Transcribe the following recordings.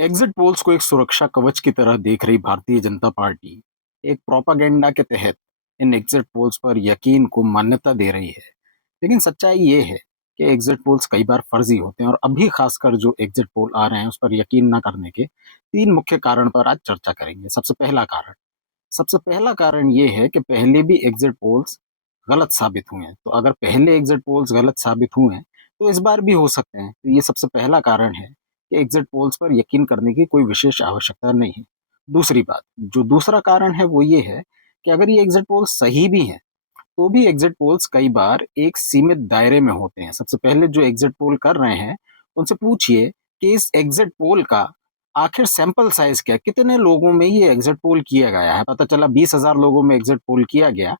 Exit polls को एक सुरक्षा कवच की तरह देख रही भारतीय जनता पार्टी एक प्रोपागेंडा के तहत इन एग्जिट पोल्स पर यकीन को मान्यता दे रही है। लेकिन सच्चाई ये है कि एग्जिट पोल्स कई बार फर्जी होते हैं और अभी खासकर जो एग्जिट पोल आ रहे हैं उस पर यकीन न करने के तीन मुख्य कारण पर आज चर्चा करेंगे। सबसे पहला कारण ये है कि पहले भी एग्जिट पोल्स गलत साबित हुए हैं। तो अगर पहले एग्जिट पोल्स गलत साबित हुए हैं तो इस बार भी हो सकते हैं। तो ये सबसे पहला कारण है कि एग्जिट पोल्स पर यकीन करने की कोई विशेष आवश्यकता नहीं है। दूसरी बात, जो दूसरा कारण है वो ये है कि अगर ये एग्जिट पोल्स सही भी हैं तो भी एग्जिट पोल्स कई बार एक सीमित दायरे में होते हैं। सबसे पहले जो एग्जिट पोल कर रहे हैं उनसे पूछिए कि इस एग्जिट पोल का आखिर सैंपल साइज क्या है, कितने लोगों में ये एग्जिट पोल किया गया है। पता चला 20,000 लोगों में एग्जिट पोल किया गया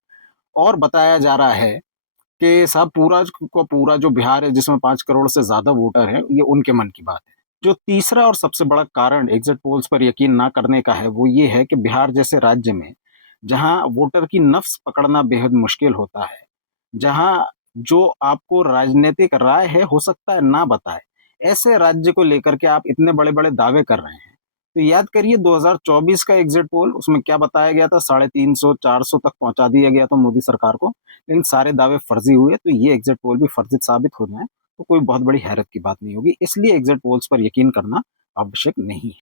और बताया जा रहा है कि साहब पूरा का पूरा जो बिहार है जिसमें 5 करोड़ से ज्यादा वोटर हैं, ये उनके मन की बात है। जो तीसरा और सबसे बड़ा कारण एग्जिट पोल्स पर यकीन ना करने का है वो ये है कि बिहार जैसे राज्य में जहां वोटर की नफ्स पकड़ना बेहद मुश्किल होता है, जहां जो आपको राजनीतिक राय है हो सकता है ना बताए, ऐसे राज्य को लेकर के आप इतने बड़े बड़े दावे कर रहे हैं। तो याद करिए 2024 का एग्जिट पोल, उसमें क्या बताया गया था, 350 400 तक पहुंचा दिया गया था मोदी सरकार को, लेकिन सारे दावे फर्जी हुए। तो ये एग्जिट पोल भी फर्जी साबित हो जाए तो कोई बहुत बड़ी हैरत की बात नहीं होगी। इसलिए एग्जिट पोल्स पर यकीन करना आवश्यक नहीं है।